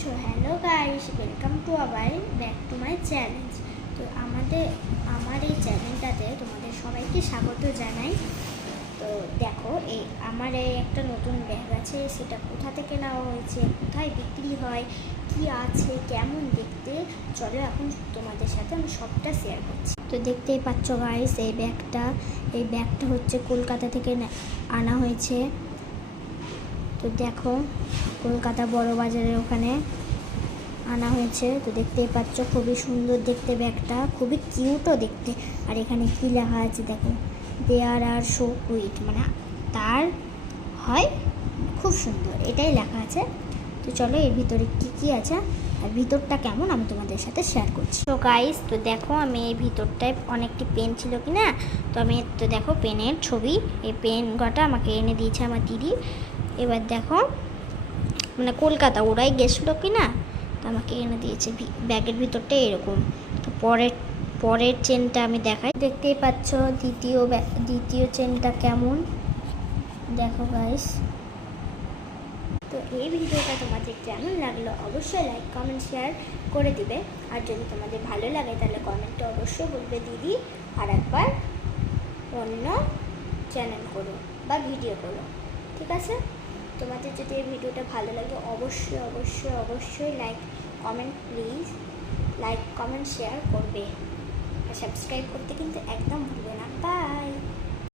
So hello guys, welcome to our back to my challenge. তো আমার এই চ্যানেলটাতে তোমাদের সবাইকে স্বাগত জানাই। তো দেখো, আমার এই একটা নতুন ব্যাগ আছে, সেটা কোথা থেকে নেওয়া হয়েছে, কোথায় বিক্রি হয়, কি আছে, কেমন দেখতে, চলো এখন তোমাদের সাথে আমি সবটা শেয়ার করছি। তো দেখতেই পাচ্ছ গাইস, এই ব্যাগটা হচ্ছে কলকাতা থেকে আনা হয়েছে। তো দেখো, কলকাতা বড় বাজারের ওখানে আনা হয়েছে। তো দেখতেই পাচ্ছ, খুবই সুন্দর দেখতে ব্যাগটা, খুবই কিউটও দেখতে। আর এখানে কি লেখা আছে দেখো, দেয়ার আর শো কুইট, মানে তার হয় খুব সুন্দর, এটাই লেখা আছে। তো চলো এর ভিতরে কি আছে আর ভিতরটা কেমন আমি তোমাদের সাথে শেয়ার করছি। তো গাইস, তো দেখো আমি এই ভিতরটায় অনেকটি পেন ছিল কি না, তো আমি তো দেখো পেনের ছবি, এই পেন কটা আমাকে এনে দিয়েছে আমার দিদি। এবার দেখো, মানে কলকাতা ওরাই গেছিলো কি না, তো আমাকে এনে দিয়েছে। ব্যাগের ভিতরটা এরকম। তো পরের চেনটা আমি দেখাই, দেখতেই পাচ্ছ দ্বিতীয় চেনটা কেমন, দেখো গাইস। তো এই ভিডিওটা তোমাদের কেমন লাগলো অবশ্যই লাইক কমেন্ট শেয়ার করে দিবে। আর যদি তোমাদের ভালো লাগে তাহলে কমেন্টে অবশ্যই বলবে দিদি আর একবার অন্য চ্যানেল করো বা ভিডিও করো, ঠিক আছে? তোমাদের যদি এই ভিডিওটা ভালো লাগে অবশ্যই অবশ্যই অবশ্যই লাইক কমেন্ট শেয়ার করবে। আর সাবস্ক্রাইব করতে কিন্তু একদম ভুলবে না। বাই।